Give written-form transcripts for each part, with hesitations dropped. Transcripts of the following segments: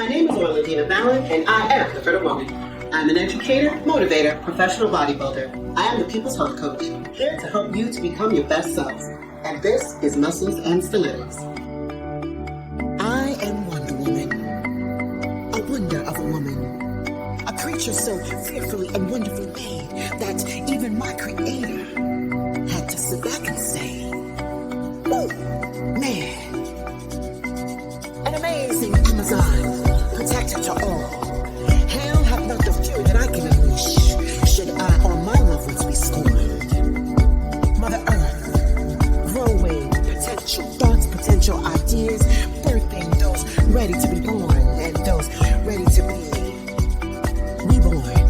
My name is Orlandina Balan, and I am the Fertile Woman. I'm an educator, motivator, professional bodybuilder. I am the People's Health Coach, here to help you to become your best selves. And this is Muscles and Stillettos. I am Wonder Woman, a wonder of a woman, a creature so fearfully and wonderfully made that even my creator had to sit back and say, "Ooh, man, an amazing Amazon, protected to all. Hell hath not the fury that I can unleash, should I on my loved ones be scorned. Mother Earth, growing potential thoughts, potential ideas, birthing those ready to be born and those ready to be reborn."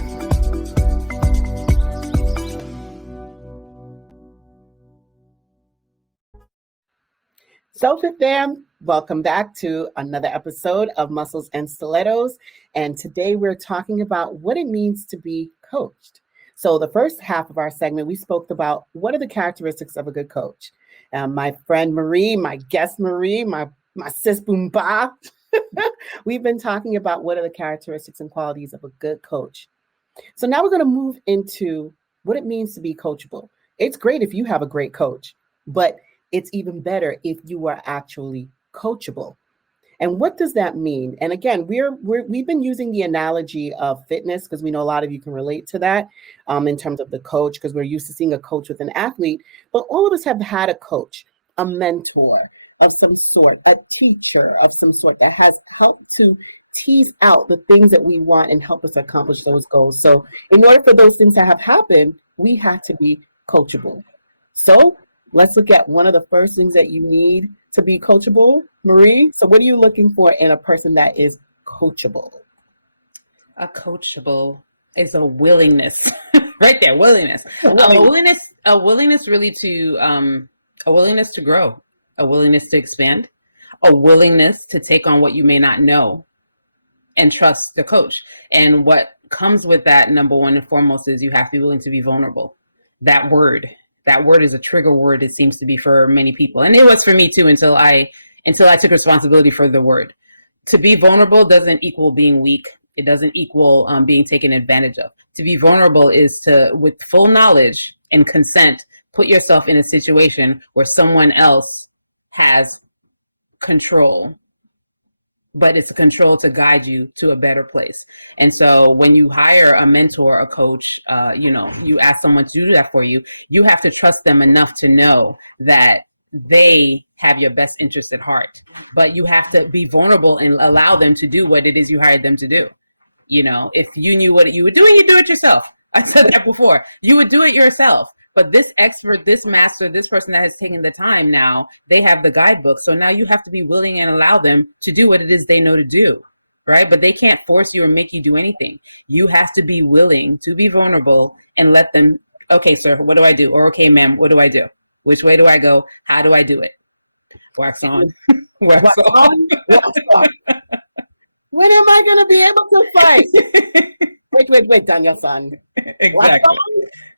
So, Fit Fam, welcome back to another episode of Muscles and Stillettos. And today we're talking about what it means to be coached. So the first half of our segment, we spoke about what are the characteristics of a good coach. My friend Marie, my guest Marie, my sis Boomba, we've been talking about what are the characteristics and qualities of a good coach. So now we're going to move into what it means to be coachable. It's great if you have a great coach, but it's even better if you are actually coachable. And what does that mean? And again, we've been using the analogy of fitness because we know a lot of you can relate to that in terms of the coach, because we're used to seeing a coach with an athlete. But all of us have had a coach, a mentor of some sort, a teacher of some sort that has helped to tease out the things that we want and help us accomplish those goals. So in order for those things to have happened, we have to be coachable. So let's look at one of the first things that you need to be coachable, Marie. So what are you looking for in a person that is coachable? A coachable is a willingness, right there, willingness. A willingness really to, a willingness to grow, a willingness to expand, a willingness to take on what you may not know and trust the coach. And what comes with that, number one and foremost, is you have to be willing to be vulnerable. That word is a trigger word, it seems to be for many people. And it was for me too until I took responsibility for the word. To be vulnerable doesn't equal being weak. It doesn't equal being taken advantage of. To be vulnerable is to, with full knowledge and consent, put yourself in a situation where someone else has control, but it's a control to guide you to a better place. And so when you hire a mentor, a coach, you ask someone to do that for you, you have to trust them enough to know that they have your best interest at heart. But you have to be vulnerable and allow them to do what it is you hired them to do. You know, if you knew what you were doing, you do it yourself. I said that before. You would do it yourself. But this expert, this master, this person that has taken the time now, they have the guidebook. So now you have to be willing and allow them to do what it is they know to do, right? But they can't force you or make you do anything. You have to be willing to be vulnerable and let them, okay, sir, what do I do? Or okay, ma'am, what do I do? Which way do I go? How do I do it? Wax on. Wax on. Wax on. When am I going to be able to fight? Wait, Danya-san. Exactly. Wax on?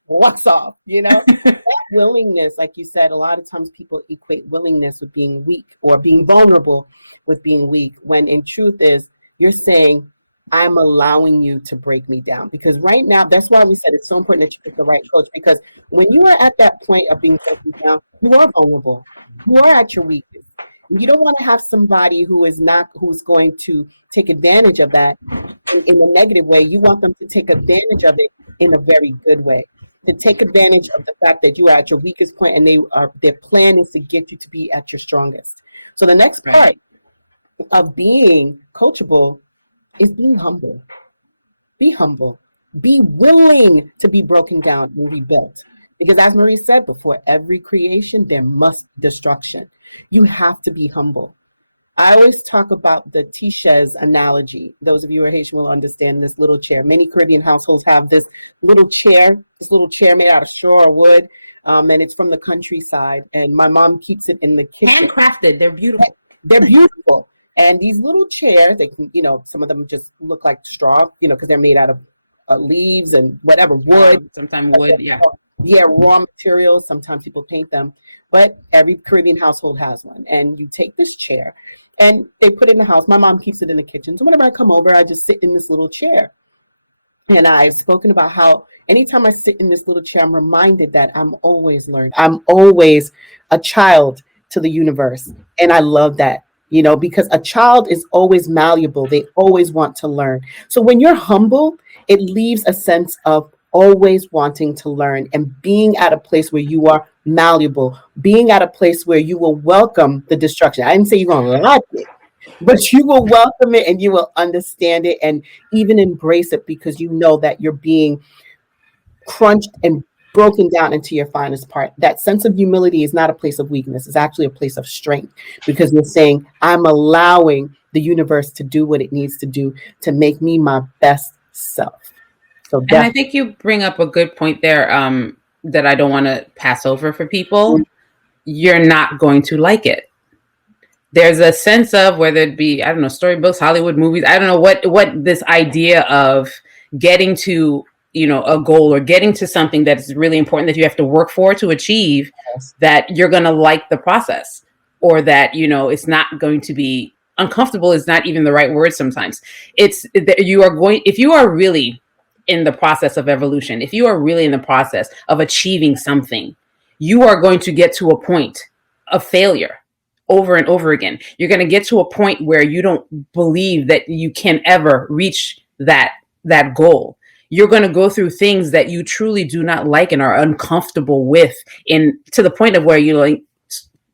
What's off, that willingness, like you said, a lot of times people equate willingness with being weak or being vulnerable with being weak, when in truth is you're saying, I'm allowing you to break me down. Because right now, that's why we said it's so important that you pick the right coach, because when you are at that point of being broken down, you are vulnerable. You are at your weakest. You don't want to have somebody who's going to take advantage of that in a negative way. You want them to take advantage of it in a very good way. To take advantage of the fact that you are at your weakest point and their plan is to get you to be at your strongest. So the next part of being coachable is being humble. Be humble. Be willing to be broken down and rebuilt. Because as Marie said before, every creation, there must be destruction. You have to be humble. I always talk about the T-chaise analogy. Those of you who are Haitian will understand this little chair. Many Caribbean households have this little chair made out of straw or wood, and it's from the countryside. And my mom keeps it in the kitchen. Handcrafted, they're beautiful. They're beautiful. And these little chairs, they can, some of them just look like straw, because they're made out of leaves and whatever, wood. Sometimes wood, yeah. Yeah, raw materials. Sometimes people paint them. But every Caribbean household has one. And you take this chair And they put it in the house. My mom keeps it in the kitchen. So whenever I come over, I just sit in this little chair. And I've spoken about how anytime I sit in this little chair, I'm reminded that I'm always learning. I'm always a child to the universe. And I love that, because a child is always malleable. They always want to learn. So when you're humble, it leaves a sense of always wanting to learn and being at a place where you are malleable, being at a place where you will welcome the destruction. I didn't say you're going to like it, but you will welcome it and you will understand it and even embrace it because you know that you're being crunched and broken down into your finest part. That sense of humility is not a place of weakness. It's actually a place of strength because you're saying, I'm allowing the universe to do what it needs to do to make me my best self. So and I think you bring up a good point there that I don't want to pass over for people. Mm-hmm. You're not going to like it. There's a sense of, whether it be, I don't know, storybooks, Hollywood movies, I don't know what this idea of getting to, a goal or getting to something that's really important that you have to work for to achieve, yes, that you're going to like the process, or that, it's not going to be uncomfortable is not even the right word sometimes. It's that if you are really in the process of evolution, if you are really in the process of achieving something, you are going to get to a point of failure over and over again. You're going to get to a point where you don't believe that you can ever reach that goal. You're going to go through things that you truly do not like and are uncomfortable with, to the point of where you're like,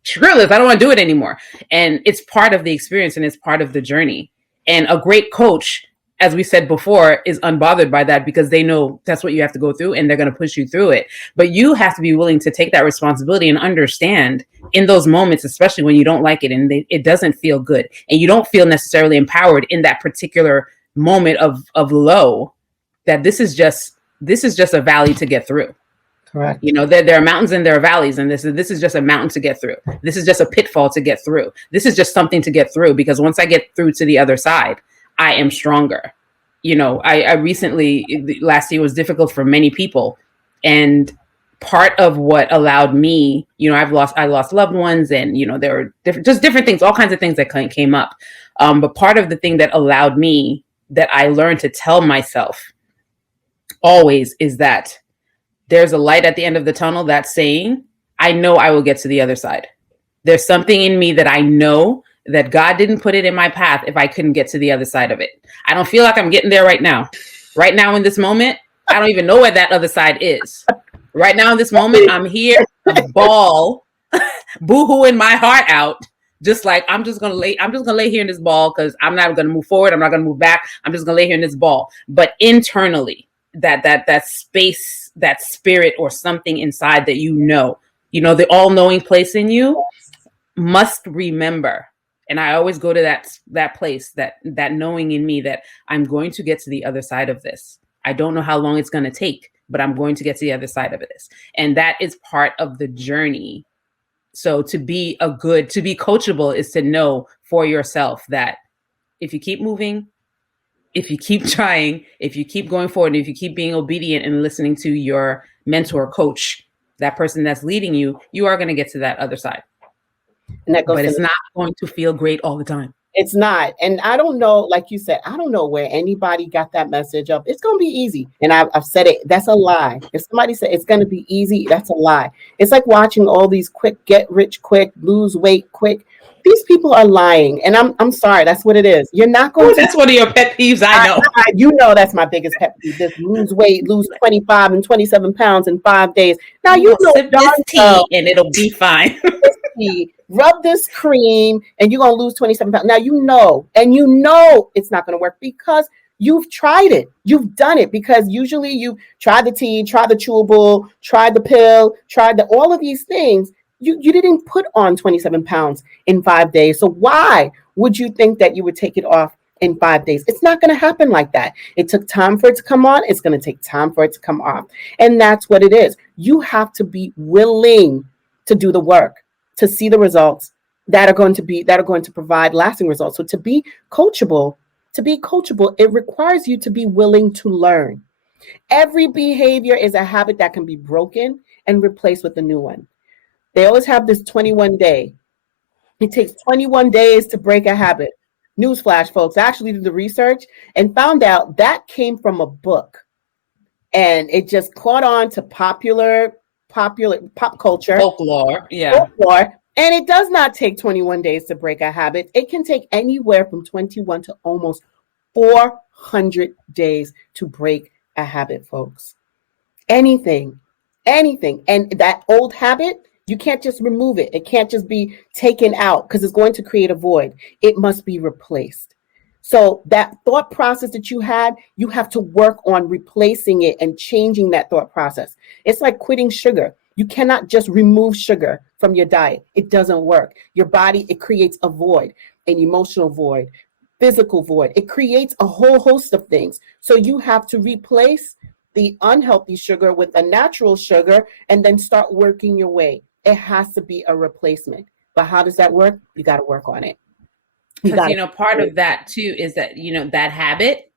screw this, I don't want to do it anymore. And it's part of the experience and it's part of the journey. And a great coach, as we said before, is unbothered by that because they know that's what you have to go through and they're going to push you through it. But you have to be willing to take that responsibility and understand in those moments, especially when you don't like it and it doesn't feel good and you don't feel necessarily empowered in that particular moment of low, that this is just a valley to get through. Correct. There are mountains and there are valleys, and this is just a mountain to get through. This is just a pitfall to get through. This is just something to get through, because once I get through to the other side, I am stronger. I recently, last year was difficult for many people. And part of what allowed me, I lost loved ones, and, there were different things, all kinds of things that came up. But part of the thing that allowed me, that I learned to tell myself always, is that there's a light at the end of the tunnel that's saying, I know I will get to the other side. There's something in me that I know that God didn't put it in my path if I couldn't get to the other side of it. I don't feel like I'm getting there right now. Right now in this moment, I don't even know where that other side is. Right now in this moment, I'm here, a ball, boo-hooing my heart out. Just like, I'm just gonna lay here in this ball because I'm not gonna move forward. I'm not gonna move back. I'm just gonna lay here in this ball. But internally, that space, that spirit or something inside that the all-knowing place in you must remember. And I always go to that place, that knowing in me that I'm going to get to the other side of this. I don't know how long it's going to take, but I'm going to get to the other side of this. And that is part of the journey. So to be coachable is to know for yourself that if you keep moving, if you keep trying, if you keep going forward, and if you keep being obedient and listening to your mentor, coach, that person that's leading you, you are going to get to that other side. And but it's not going to feel great all the time. It's not. And I don't know, like you said, I don't know where anybody got that message of it's going to be easy. And I've said it. That's a lie. If somebody said it's going to be easy, that's a lie. It's like watching all these quick, get rich quick, lose weight quick. These people are lying. And I'm sorry. That's what it is. You're not going to. That's one of your pet peeves. I know. That's my biggest pet peeve. This lose weight, lose 25 and 27 pounds in 5 days. Now, sip this tea and it'll be fine. Rub this cream and you're going to lose 27 pounds. Now, it's not going to work because you've tried it. You've done it, because usually you tried the tea, tried the chewable, tried the pill, tried all of these things. You didn't put on 27 pounds in 5 days. So why would you think that you would take it off in 5 days? It's not going to happen like that. It took time for it to come on. It's going to take time for it to come off. And that's what it is. You have to be willing to do the work, to see the results that are going to provide lasting results. So to be coachable, it requires you to be willing to learn. Every behavior is a habit that can be broken and replaced with a new one. They always have this 21-day It takes 21 days to break a habit. Newsflash, folks. I actually did the research and found out that came from a book. And it just caught on to popular pop culture. Folklore. Yeah. Folklore. And it does not take 21 days to break a habit. It can take anywhere from 21 to almost 400 days to break a habit, folks. Anything. And that old habit, you can't just remove it. It can't just be taken out because it's going to create a void. It must be replaced. So that thought process that you had, you have to work on replacing it and changing that thought process. It's like quitting sugar. You cannot just remove sugar from your diet. It doesn't work. Your body, it creates a void, an emotional void, physical void. It creates a whole host of things. So you have to replace the unhealthy sugar with a natural sugar and then start working your way. It has to be a replacement. But how does that work? You got to work on it. Because, part of that too is that, that habit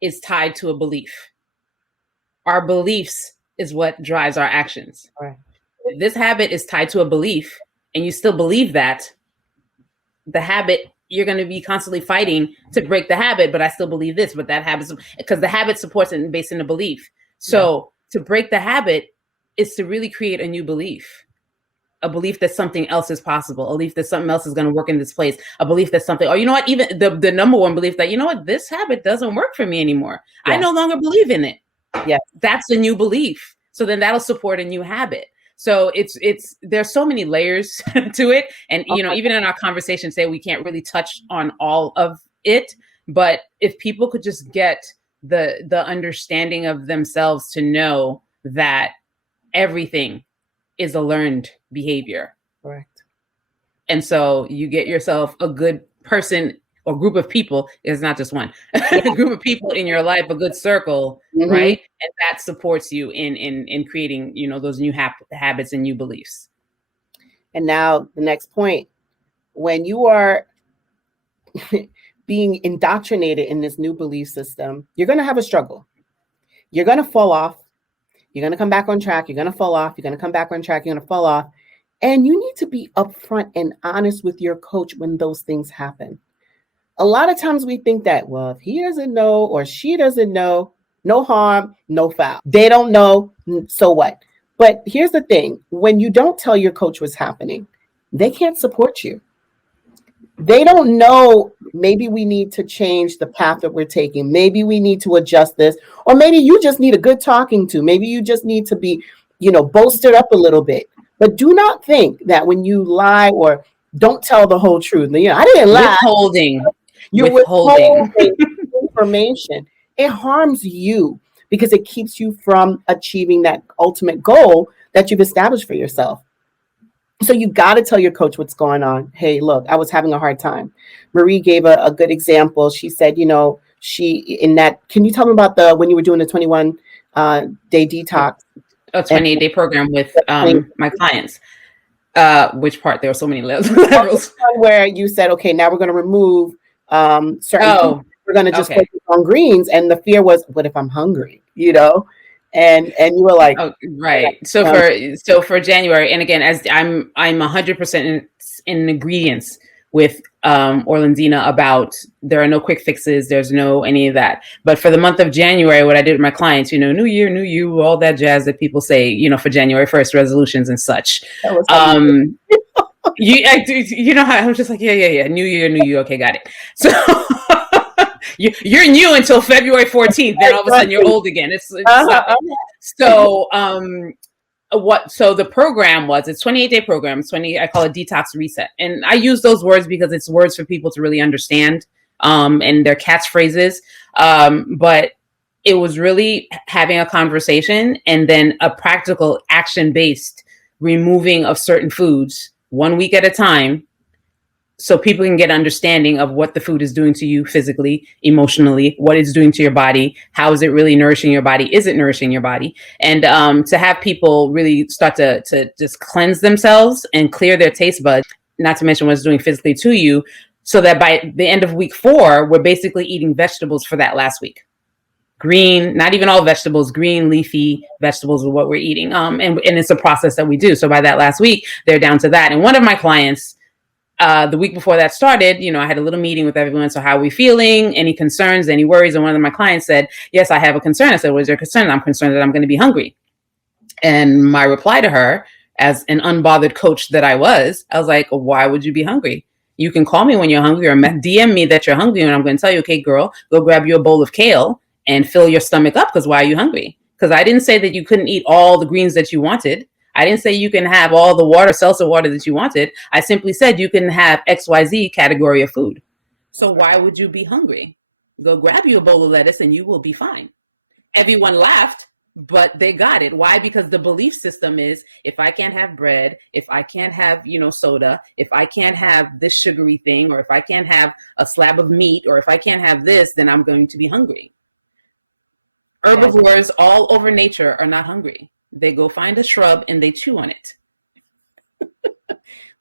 is tied to a belief. Our beliefs is what drives our actions. Right. If this habit is tied to a belief and you still believe that, the habit, you're going to be constantly fighting to break the habit, but I still believe this, but that habit, because the habit supports it based in a belief. So to break the habit is to really create a new belief. A belief that something else is possible, a belief that something else is going to work in this place, a belief that something, or even the number one belief that, this habit doesn't work for me anymore. Yeah. I no longer believe in it. Yes. That's a new belief. So then that'll support a new habit. So there's so many layers to it. And, even in our conversation today, we can't really touch on all of it, but if people could just get the understanding of themselves to know that everything is a learned behavior. Correct. And so you get yourself a good person or group of people, it's not just one, a group of people in your life, a good circle, right? And that supports you in creating, those new habits and new beliefs. And now the next point, when you are being indoctrinated in this new belief system, you're going to have a struggle. You're going to fall off. You're going to come back on track. You're going to fall off. You're going to come back on track. You're going to fall off. And you need to be upfront and honest with your coach when those things happen. A lot of times we think that, well, if he doesn't know or she doesn't know, no harm, no foul. They don't know, so what? But here's the thing. When you don't tell your coach what's happening, they can't support you. They don't know, maybe we need to change the path that we're taking. Maybe we need to adjust this. Or maybe you just need a good talking to. Maybe you just need to be, bolstered up a little bit. But do not think that when you lie or don't tell the whole truth. I didn't lie. You're withholding information. It harms you because it keeps you from achieving that ultimate goal that you've established for yourself. So you got to tell your coach what's going on. Hey, look, I was having a hard time. Marie gave a good example. She said, can you tell me about when you were doing the 21 day detox? A 28-day program with my clients. Which part? There were so many levels. Where you said, okay, now we're going to remove certain foods. We're going to just focus on greens. And the fear was, what if I'm hungry? And you were like, oh, right. So for January, and again, as I'm 100% in ingredients with Orlandina about there are no quick fixes, there's no any of that. But for the month of January, what I did with my clients, new year, new you, all that jazz that people say, for January 1st resolutions and such. How I was just like, yeah, new year, new you. Okay, got it. So. You're new until February 14th. Then all of a sudden you're old again. So the program it's 28-day program. I call it Detox Reset. And I use those words because it's words for people to really understand, and they're catchphrases. But it was really having a conversation and then a practical action-based removing of certain foods 1 week at a time. So people can get understanding of what the food is doing to you physically, emotionally, what it's doing to your body. How is it really nourishing your body? Is it nourishing your body? And to have people really start to just cleanse themselves and clear their taste buds, not to mention what it's doing physically to you, so that by the end of week 4, we're basically eating vegetables for that last week. Green, not even all vegetables, green leafy vegetables is what we're eating. And it's a process that we do. So by that last week, they're down to that. And one of my clients, the week before that started, I had a little meeting with everyone. So how are we feeling? Any concerns, any worries? And one of my clients said, yes, I have a concern. I said, what is your concern? I'm concerned that I'm going to be hungry. And my reply to her, as an unbothered coach that I was like, why would you be hungry? You can call me when you're hungry or DM me that you're hungry. And I'm going to tell you, okay, girl, go grab you a bowl of kale and fill your stomach up. Because why are you hungry? Because I didn't say that you couldn't eat all the greens that you wanted. I didn't say you can have all the water, seltzer water that you wanted. I simply said you can have XYZ category of food. So why would you be hungry? Go grab you a bowl of lettuce and you will be fine. Everyone laughed, but they got it. Why? Because the belief system is, if I can't have bread, if I can't have, soda, if I can't have this sugary thing, or if I can't have a slab of meat, or if I can't have this, then I'm going to be hungry. Herbivores all over nature are not hungry. They go find a shrub and they chew on it.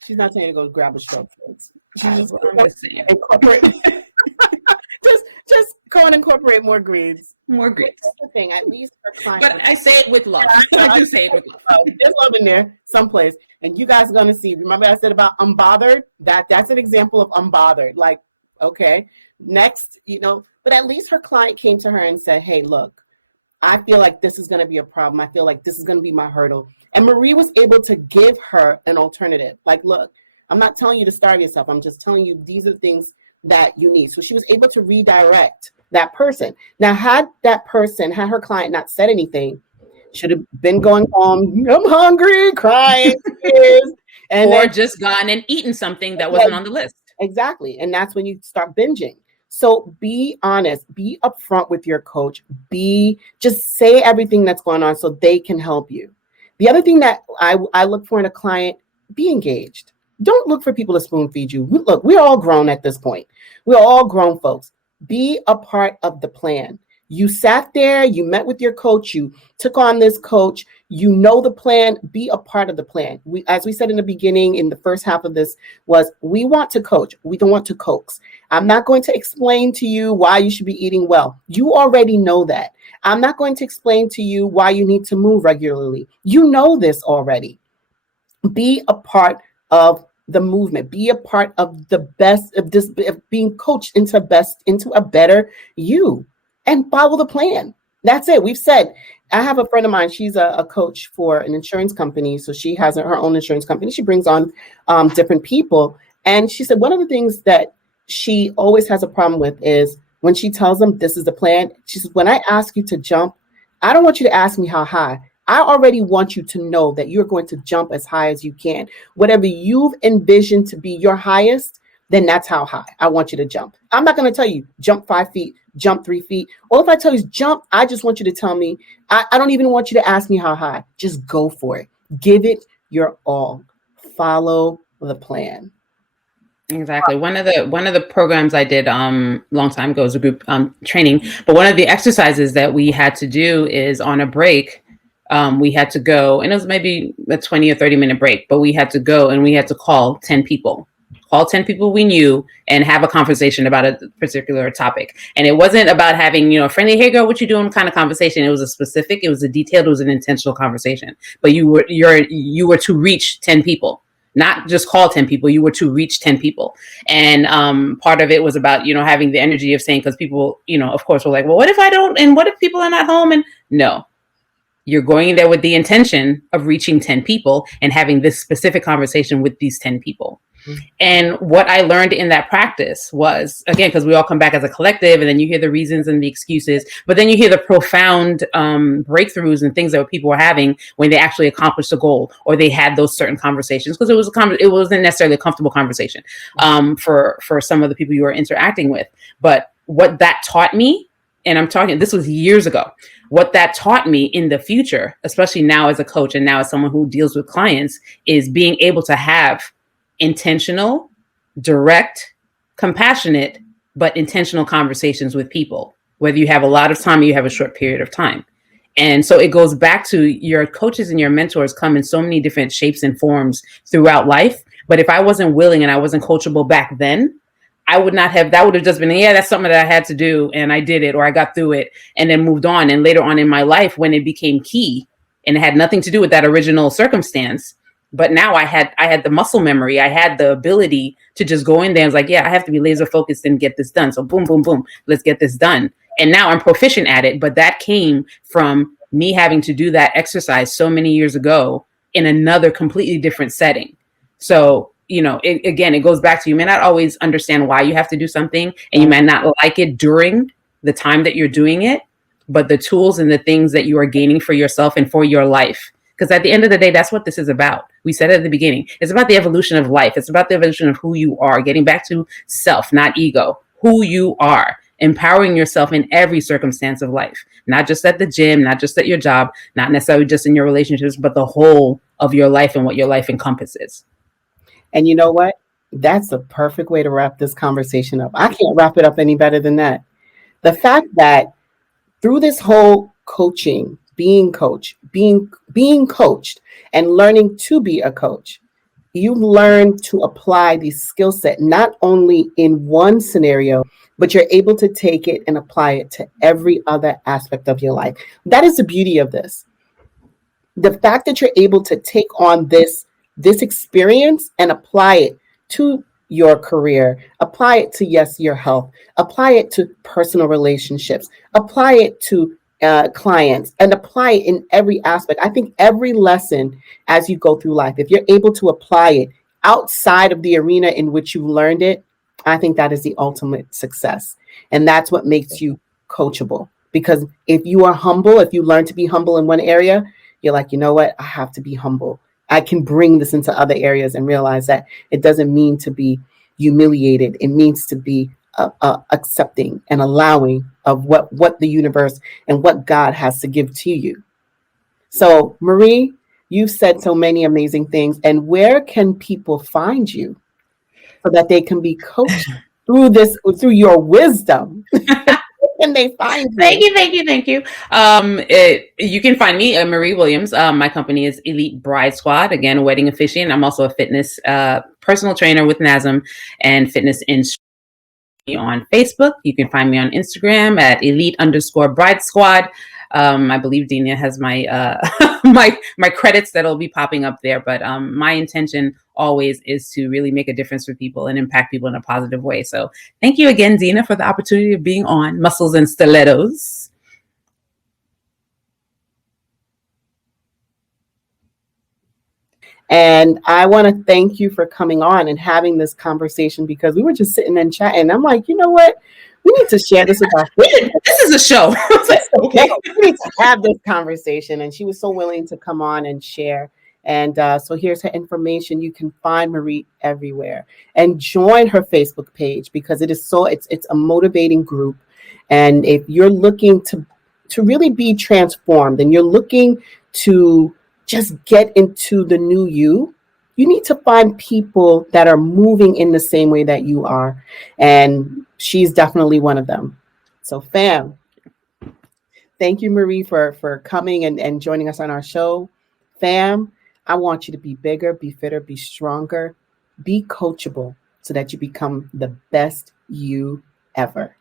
She's not saying to go grab a shrub, folks. She's just saying. Incorporate. just go and incorporate more greens. More greens. That's the thing. At least for clients. But I say it with love. I do say it with love. There's love in there someplace. And you guys are going to see. Remember I said about unbothered? That's an example of unbothered. Like, okay, next, but at least her client came to her and said, hey, look, I feel like this is going to be a problem. I feel like this is going to be my hurdle. And Marie was able to give her an alternative. Like, look, I'm not telling you to starve yourself. I'm just telling you these are things that you need. So she was able to redirect that person. Now, had her client not said anything, should have been going home, I'm hungry, crying, and or just gone and eaten something that wasn't on the list. Exactly. And that's when you start binging. So be honest, be upfront with your coach, just say everything that's going on so they can help you. The other thing that I look for in a client, be engaged. Don't look for people to spoon feed you. Look, we're all grown at this point. We're all grown folks. Be a part of the plan. You sat there, you met with your coach, you took on this coach, you know the plan, be a part of the plan. As we said in the beginning, in the first half of this, we want to coach. We don't want to coax. I'm not going to explain to you why you should be eating well. You already know that. I'm not going to explain to you why you need to move regularly. You know this already. Be a part of the movement. Be a part of the best of this, of being coached into a better you. And follow the plan. That's it. We've said, I have a friend of mine. She's a coach for an insurance company. So she has her own insurance company. She brings on different people. And she said, one of the things that she always has a problem with is when she tells them this is the plan. She says, when I ask you to jump, I don't want you to ask me how high. I already want you to know that you're going to jump as high as you can. Whatever you've envisioned to be your highest, then that's how high I want you to jump. I'm not going to tell you jump 5 feet, jump 3 feet. Or if I tell you jump, I just want you to tell me, I don't even want you to ask me how high. Just go for it. Give it your all. Follow the plan. Exactly. One of the programs I did long time ago was a group training. But one of the exercises that we had to do is on a break, we had to go, and it was maybe a 20 or 30-minute break, but we had to go and we had to call 10 people. Call 10 people we knew and have a conversation about a particular topic. And it wasn't about having, a friendly, hey girl, what you doing kind of conversation. It was a detailed, it was an intentional conversation. But you were to reach 10 people, not just call 10 people. You were to reach 10 people. And part of it was about, having the energy of saying, because people, of course, were like, well, what if I don't? And what if people are not home? And no. You're going in there with the intention of reaching 10 people and having this specific conversation with these 10 people. And what I learned in that practice was, again, because we all come back as a collective and then you hear the reasons and the excuses, but then you hear the profound breakthroughs and things that people were having when they actually accomplished a goal or they had those certain conversations, because it wasn't necessarily a comfortable conversation for some of the people you were interacting with. But what that taught me, and I'm talking, this was years ago, what that taught me in the future, especially now as a coach and now as someone who deals with clients, is being able to have intentional, direct, compassionate, but intentional conversations with people, whether you have a lot of time or you have a short period of time. And so it goes back to your coaches and your mentors come in so many different shapes and forms throughout life. But if I wasn't willing and I wasn't coachable back then, that would have just been, that's something that I had to do and I did it or I got through it and then moved on. And later on in my life, when it became key and it had nothing to do with that original circumstance, But now I had the muscle memory. I had the ability to just go in there and was like, yeah, I have to be laser focused and get this done. So boom, boom, boom, let's get this done. And now I'm proficient at it. But that came from me having to do that exercise so many years ago in another completely different setting. So, it goes back to, you may not always understand why you have to do something, and you may not like it during the time that you're doing it, but the tools and the things that you are gaining for yourself and for your life. Because at the end of the day, that's what this is about. We said at the beginning, it's about the evolution of life. It's about the evolution of who you are, getting back to self, not ego, who you are, empowering yourself in every circumstance of life, not just at the gym, not just at your job, not necessarily just in your relationships, but the whole of your life and what your life encompasses. And you know what? That's a perfect way to wrap this conversation up. I can't wrap it up any better than that. The fact that through this whole coaching, being coached, and learning to be a coach, you learn to apply the skill set not only in one scenario, but you're able to take it and apply it to every other aspect of your life. That is the beauty of this. The fact that you're able to take on this experience and apply it to your career, apply it to, yes, your health, apply it to personal relationships, apply it to clients, and apply it in every aspect. I think every lesson as you go through life, if you're able to apply it outside of the arena in which you learned it, I think that is the ultimate success. And that's what makes you coachable. Because if you are humble, if you learn to be humble in one area, you're like, you know what? I have to be humble. I can bring this into other areas and realize that it doesn't mean to be humiliated. It means to be accepting and allowing of what the universe and what God has to give to you. So, Marie, you've said so many amazing things. And where can people find you so that they can be coached through your wisdom? Can they find you? Thank you. You can find me, Marie Williams. My company is Elite Bride Squad. Again, wedding officiant. I'm also a fitness personal trainer with NASM and fitness instructor. On Facebook, you can find me on Instagram at elite_bride squad. I believe Dina has my my credits that'll be popping up there, but my intention always is to really make a difference for people and impact people in a positive way. So thank you again, Dina, for the opportunity of being on Muscles and Stillettos. And I want to thank you for coming on and having this conversation, because we were just sitting and chatting. I'm like, you know what? We need to share this with our friends. This is a show. Okay. We need to have this conversation. And she was so willing to come on and share. And so here's her information. You can find Marie everywhere and join her Facebook page, because it's a motivating group. And if you're looking to really be transformed and you're looking to just get into the new you need to find people that are moving in the same way that you are. And she's definitely one of them. So fam, thank you, Marie, for coming and joining us on our show. Fam, I want you to be bigger, be fitter, be stronger, be coachable, so that you become the best you ever.